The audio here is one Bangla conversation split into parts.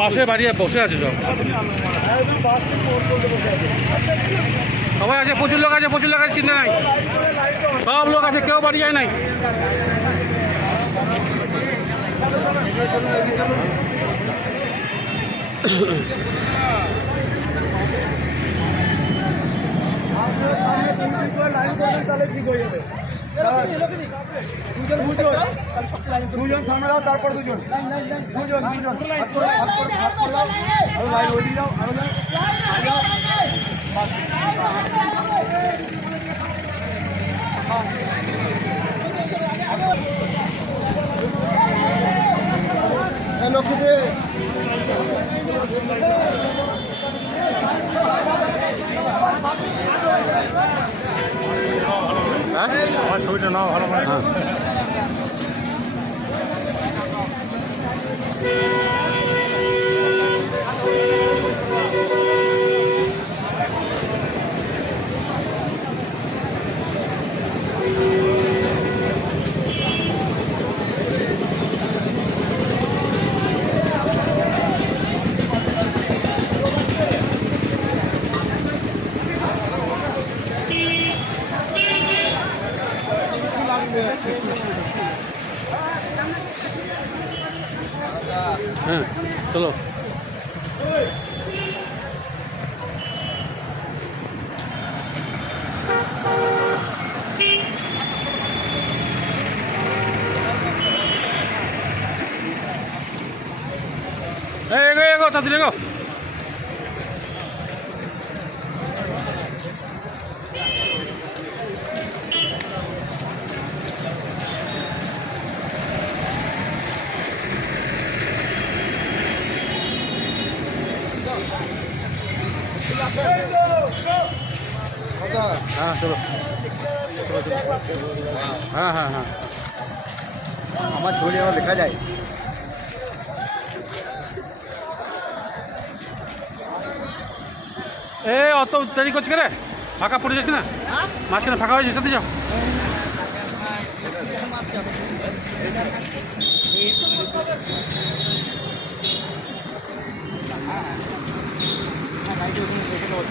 পাশে বাড়ি বসে আছে সব, সবাই আছে, প্রচুর লোক আছে, প্রচুর লোক আছে, চিন্তা নাই, সব লোক আছে, কেউ বাড়ি যায় নাই। দুজন সামনে দাও, তারপর দুজন দুজন লক্ষ্মীতে আমার ছবিটা নাও ভালো করে। হ্যাঁ চলো। এগো তাড়াতাড়ি এগো। হ্যাঁ চলো, হ্যাঁ হ্যাঁ হ্যাঁ, আমার ছবি আমার দেখা যায়। এ অত দেরি করছে রে, ফাঁকা পড়ে যাচ্ছে না, মাঝখানে ফাঁকা হয়েছে, সাথে যাও।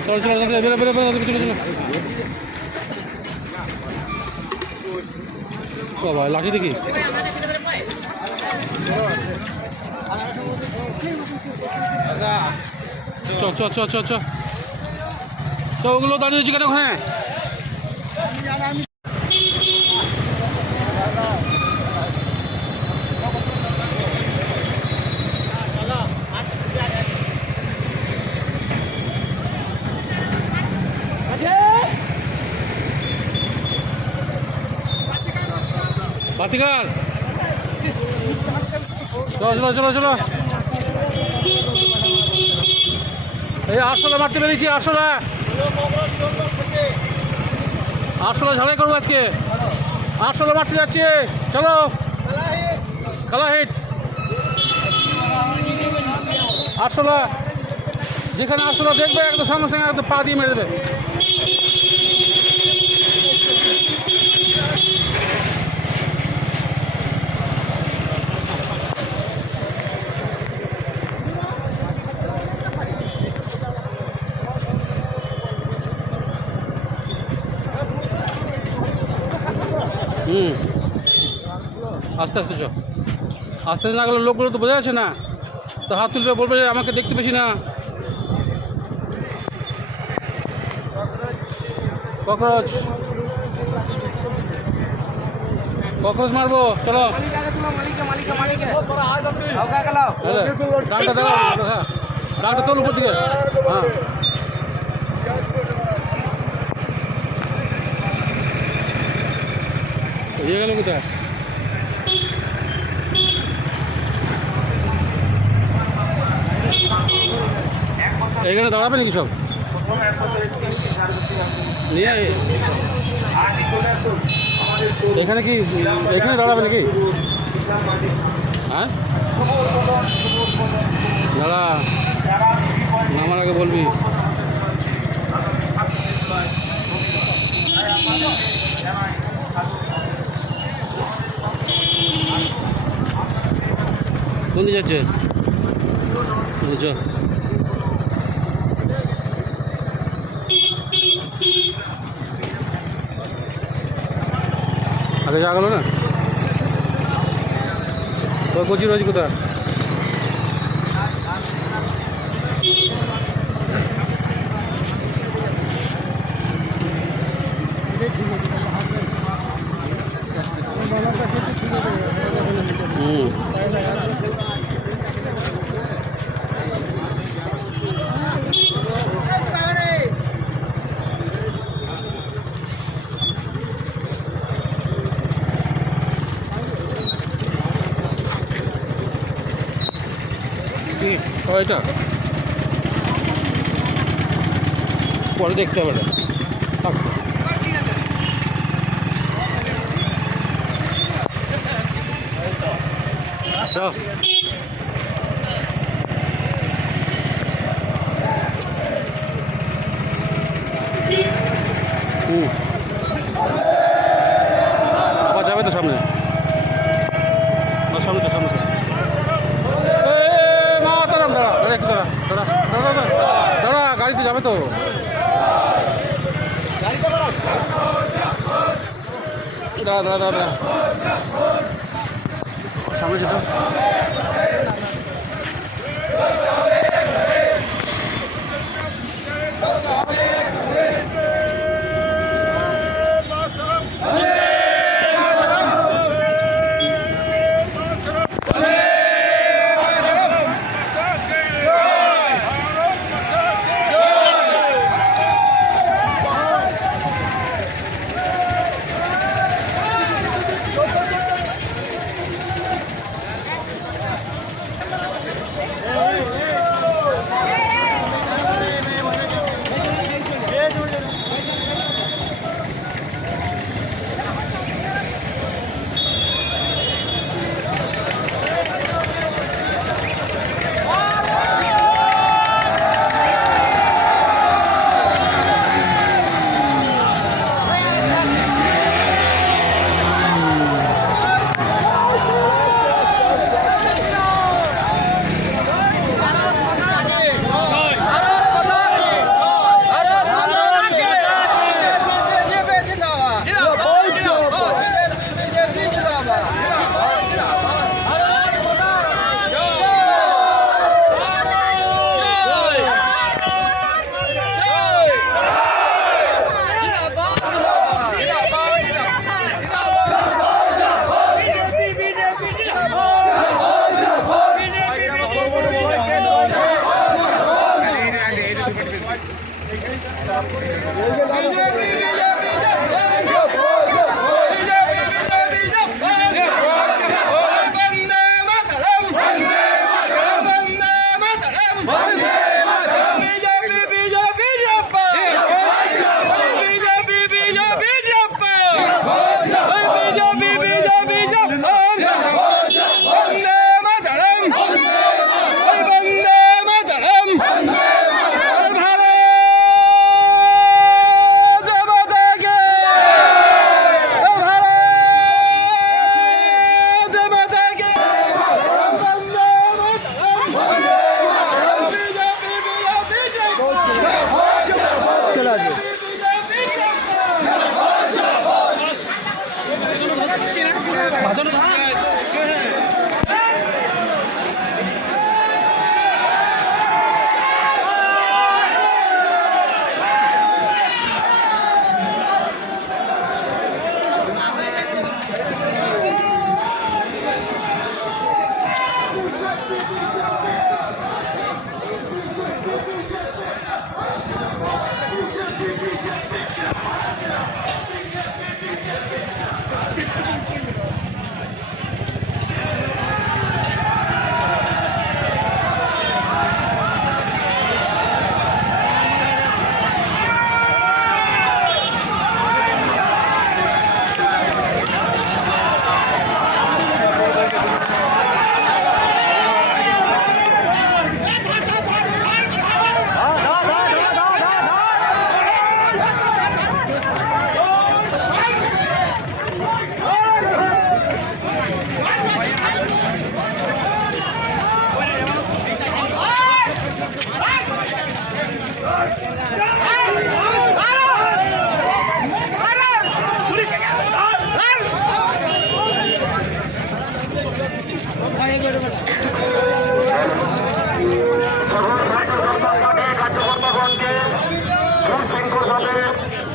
চলো চলো বেরো বেরো বেরো, চলো চলো। ও ভাই লাঠি দেখি, চ চ চ চ চ, তো ওগুলো দাঁড়িয়ে হচ্ছে কেন ওখানে? বাতিকার চলো চলো চলো চলো, এই আরশোলা মারতে পেরেছি, আরশোলা আরশোলা ঝাড়াই করবো আজকে, আরশোলা মারতে যাচ্ছে, চলো কালাহিট আরশোলা, যেখানে আরশোলা দেখবে একদম সঙ্গে সঙ্গে একদম পা দিয়ে মেরে দেবে। আস্তে আস্তে চ, আস্তে না গেলে লোকগুলো তো বোঝা যাচ্ছে না, তো হাত তুলবে, বলবে যে আমাকে দেখতে পেছি না। ককরোচ ককরোচ মারবো, চলো ডাংটা দেওয়া, হ্যাঁ ডাংটা তোল উপর দিকে, হ্যাঁ ইয়ে গেল কোথায়? এখানে দাঁড়াবে নাকি সব নিয়ে? এখানে কি এখানে দাঁড়াবে নাকি? হ্যাঁ দাঁড়া, নামার আগে বলবি। কোন দিকে যাচ্ছে বুঝছো আগে যাওয়া গেল না তো কচি রয়েছে কোথায় হুম কি ওইটা পরে দেখতে হবে না থাক। যাও। আবার যাবে তো সামনে সামনে তো সামনে দাঁড়া দাঁড়া একটু দাঁড়া দাঁড়া দাঁড়া দাঁড়া গাড়িতে যাবে তো দাঁড়া দাঁড়া দাঁড়া সামনে যেত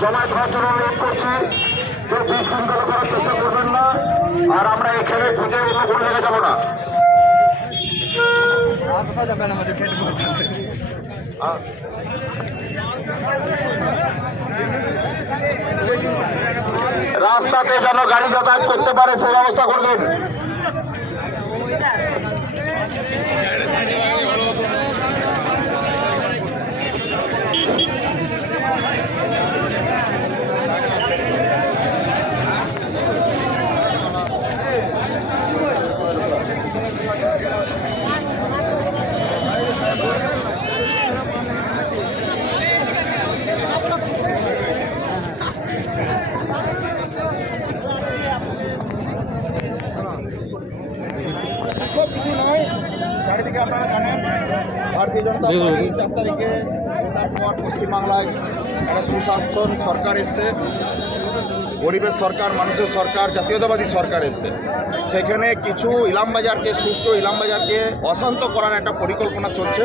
জমায়েত হওয়ার জন্য অনুরোধ করছি যে বিশৃঙ্খলা করার চেষ্টা করবেন না। আর আমরা এখানে থেকে অন্য কোনো জায়গায় যাবো না। রাস্তাতে যেন গাড়ি যাতায়াত করতে পারে সেই ব্যবস্থা করবেন। কিছু নয়, চারিদিকে আপনারা জানেন ভারতীয় জনতা পার্টি 4 তারিখে তারপর পশ্চিমবাংলায় একটা সুশাসন সরকার এসছে, গরিবের সরকার, মানুষের সরকার, জাতীয়তাবাদী সরকার এসছে। সেখানে কিছু ইলামবাজারকে, সুষ্ঠু ইলামবাজারকে অশান্ত করার একটা পরিকল্পনা চলছে।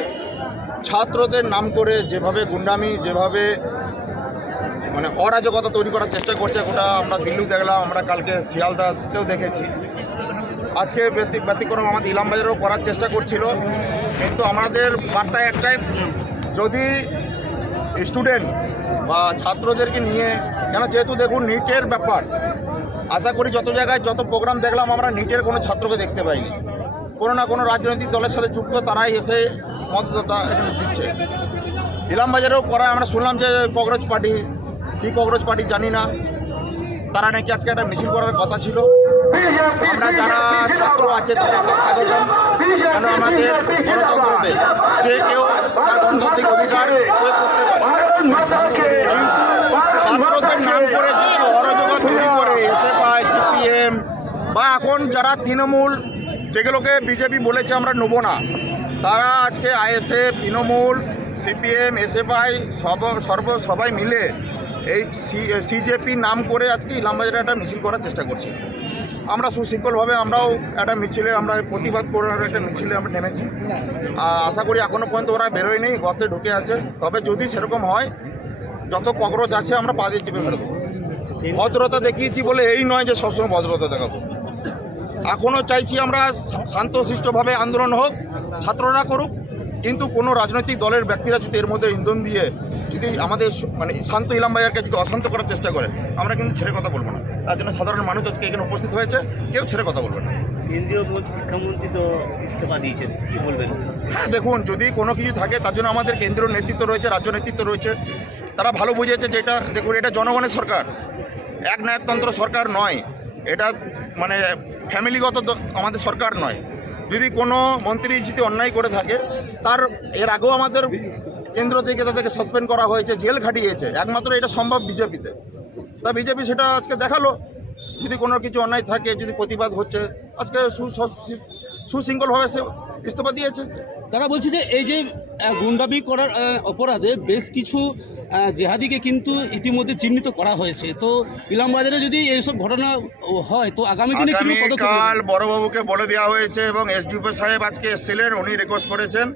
ছাত্রদের নাম করে যেভাবে গুন্ডামি, যেভাবে মানে অরাজকতা তৈরি করার চেষ্টা করছে, ওটা আমরা দিল্লিও দেখলাম, আমরা কালকে শিয়ালদাতেও দেখেছি। আজকে ব্যতিক্রম আমাদের ইলামবাজারেও করার চেষ্টা করছিল। কিন্তু আমাদের বার্তা একটাই, যদি স্টুডেন্ট বা ছাত্রদেরকে নিয়ে, কেন যেহেতু দেখুন নিটের ব্যাপার, আশা করি যত জায়গায় যত প্রোগ্রাম দেখলাম আমরা নিটের কোনো ছাত্রকে দেখতে পাইনি। কোনো না কোনো রাজনৈতিক দলের সাথে যুক্ত তারাই এসে মদততা এখানে দিচ্ছে। ইলামবাজারেও করা আমরা শুনলাম যে কংগ্রেস পার্টি, কি কংগ্রেস পার্টি জানি না, তারা নাকি আজকে একটা মিছিল করার কথা ছিল। আমরা যারা ছাত্র আছে তাদেরকে স্বাগতম, কেন আমাদের গণতন্ত্র দেশ, যে কেউ তার গণতান্ত্রিক অধিকার প্রয়োগ করতে পারে। কিন্তু ছাত্রদের নাম করে যদি অরাজকতা তৈরি করে এসএফআই, সিপিএম বা এখন যারা তৃণমূল, যেগুলোকে বিজেপি বলেছে আমরা নেব না, তারা আজকে আইএসএফ, তৃণমূল, সিপিএম, এসএফআই সবাই মিলে এই সিজেপি নাম করে আজকে ইলামবাজারে একটা মিছিল করার চেষ্টা করছি। আমরা সুশৃঙ্খলভাবে আমরাও একটা মিছিলে, আমরা প্রতিবাদ করার একটা মিছিলে আমরা নেমেছি। আশা করি এখনও পর্যন্ত ওরা বেরোয়নি, গর্তে ঢুকে আছে। তবে যদি সেরকম হয়, যত ককরোচ আছে আমরা পা দিয়ে চেপে মেরে দেবো। ভদ্রতা দেখিয়েছি বলে এই নয় যে সবসময় ভদ্রতা দেখাবো। এখনও চাইছি আমরা শান্তশিষ্টভাবে আন্দোলন হোক, ছাত্ররা করুক, কিন্তু কোনো রাজনৈতিক দলের ব্যক্তিরা যদি এর মধ্যে ইন্ধন দিয়ে যদি আমাদের মানে শান্ত ইলামবাজারকে যদি অশান্ত করার চেষ্টা করে, আমরা কিন্তু ছেড়ে কথা বলবো না। তার জন্য সাধারণ মানুষ আজকে এখানে উপস্থিত হয়েছে, কেউ ছেড়ে কথা বলবে না। কেন্দ্রীয় শিক্ষামন্ত্রী তো ইস্তফা দিয়েছেন, কি বলবেন? হ্যাঁ, দেখুন, যদি কোনো কিছু থাকে তার জন্য আমাদের কেন্দ্রীয় নেতৃত্ব রয়েছে, রাজ্য নেতৃত্ব রয়েছে, তারা ভালো বুঝেছে যে এটা, দেখুন, এটা জনগণের সরকার, এক নায়কতন্ত্র সরকার নয়, এটা মানে ফ্যামিলিগত আমাদের সরকার নয়। যদি কোনো মন্ত্রী যদি অন্যায় করে থাকে, তার এর আগেও আমাদের কেন্দ্র থেকে তাদেরকে সাসপেন্ড করা হয়েছে, জেল খাটিয়েছে, একমাত্র এটা সম্ভব বিজেপিতে। তা বিজেপি সেটা আজকে দেখালো। যদি কোনো কিছু অন্যায় থাকে, যদি প্রতিবাদ হচ্ছে, আজকে সুশৃঙ্খলভাবে সে ইস্তফা দিয়েছে। তারা বলছে যে এই যে গুন্ডামি করার অপরাধে বেশ কিছু জেহাদিকে কিন্তু ইতিমধ্যে চিহ্নিত করা হয়েছে। তো ইলামবাজারে যদি এইসব ঘটনা হয়, তো আগামী দিনে কি পদক্ষেপ নেবেন? কাল বড়বাবুকে বলে দেওয়া হয়েছে এবং এসডিপি সাহেব আজকে এসেছিলেন, উনি রিকোয়েস্ট করেছেন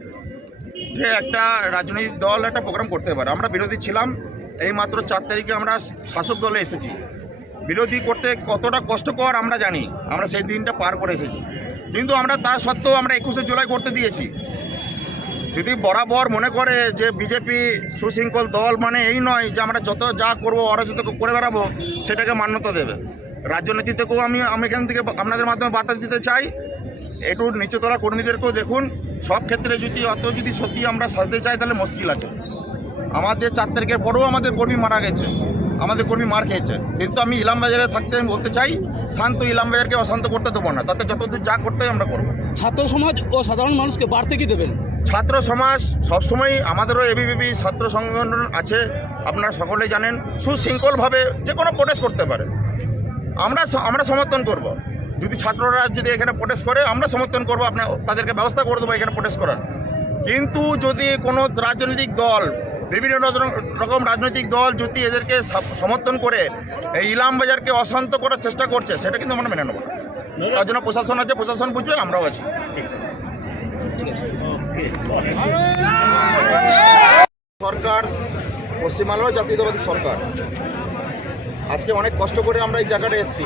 যে একটা রাজনৈতিক দল একটা প্রোগ্রাম করতে পারে। আমরা বিরোধী ছিলাম, এই মাত্র 4 তারিখে আমরা শাসক দলে এসেছি। বিরোধী করতে কতটা কষ্টকর আমরা জানি, আমরা সেই দিনটা পার করে এসেছি। কিন্তু আমরা তা সত্ত্বেও আমরা 21শে জুলাই করতে দিয়েছি। যদি বরাবর মনে করে যে বিজেপি সুশৃঙ্খল দল, মানে এই নয় যে আমরা যত যা করবো অরাজকতা করে বেড়াবো, সেটাকে মান্যতা দেবে। রাজনীতিতেও আমি এখান থেকে আপনাদের মাধ্যমে বার্তা দিতে চাই, একটু নিচেতলা কর্মীদেরকেও দেখুন, সব ক্ষেত্রে যদি সত্যি আমরা সাজতে চাই তাহলে মুশকিল আছে। আমাদের 4 তারিখের পরেও আমাদের কর্মী মারা গেছে, আমাদের কর্মী মার খেয়েছে। কিন্তু আমি ইলামবাজারে থাকতে আমি বলতে চাই, শান্ত ইলামবাজারকে অশান্ত করতে দেবো না, তাতে যতদূর যা করতে হয় আমরা করবো। ছাত্র সমাজ ও সাধারণ মানুষকে বার্তা কি দেবেন? ছাত্র সমাজ সবসময়, আমাদেরও এবিভিপি ছাত্র সংগঠন আছে, আপনারা সকলেই জানেন, সুশৃঙ্খলভাবে যে কোনো প্রোটেস্ট করতে পারে, আমরা সমর্থন করব। যদি ছাত্ররা যদি এখানে প্রোটেস্ট করে, আমরা সমর্থন করবো, তাদেরকে ব্যবস্থা করে দেবো এখানে প্রোটেস্ট করার। কিন্তু যদি কোনো রাজনৈতিক দল, বিভিন্ন রকম রাজনৈতিক দল যদি এদেরকে সমর্থন করে এই ইলামবাজারকে অশান্ত করার চেষ্টা করছে, সেটা কিন্তু আমরা মেনে নেব না। তার জন্য প্রশাসন আছে, প্রশাসন বুঝবে, আমরাও আছি। সরকার পশ্চিমবাংলার জাতীয়তাবাদী সরকার। আজকে অনেক কষ্ট করে আমরা এই জায়গাটা এসেছি,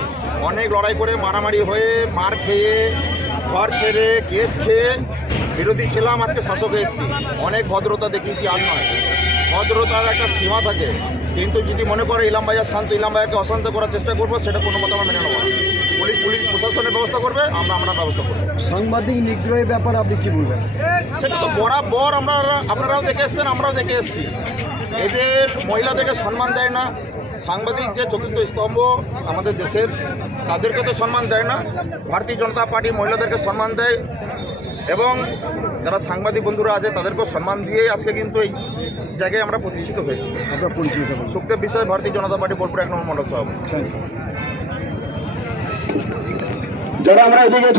অনেক লড়াই করে মারামারি হয়ে মার খেয়ে ঘর ছেড়ে কেস খেয়ে বিরোধী ছিলাম, আজকে শাসকে এসেছি। অনেক ভদ্রতা দেখিয়েছি, আর নয়, ভদ্রতার একটা সীমা থাকে। কিন্তু যদি মনে করে ইলাম ভাইয়া শান্ত, ইলাম ভাইয়াকে অশান্ত করার চেষ্টা করবো, সেটা কোনো মতো আমরা মেনে নেবো না। পুলিশ প্রশাসনের ব্যবস্থা করবে, আমরা ব্যবস্থা করবো। সাংবাদিক নিগ্রহের ব্যাপারে আপনি কি বলবেন? সেটা তো বরাবর আপনারাও দেখে এসছেন, আমরাও দেখে এসেছি। এদের মহিলাদেরকে সম্মান দেয় না, সাংবাদিক যে চতুর্থ স্তম্ভ আমাদের দেশের, তাদেরকে তো সম্মান দেয় না। ভারতীয় জনতা পার্টি মহিলাদেরকে সম্মান দেয় এবং যারা সাংবাদিক বন্ধুরা আছে তাদেরকেও সম্মান দিয়ে আজকে কিন্তু এই জায়গায় আমরা প্রতিষ্ঠিত হয়েছি। আপনার পরিচয় দেবেন? সুখদেব বিশ্বাস, ভারতীয় জনতা পার্টি বোলপুর 1 নম্বর মণ্ডল সভাপতি। যারা আমরা এদিকে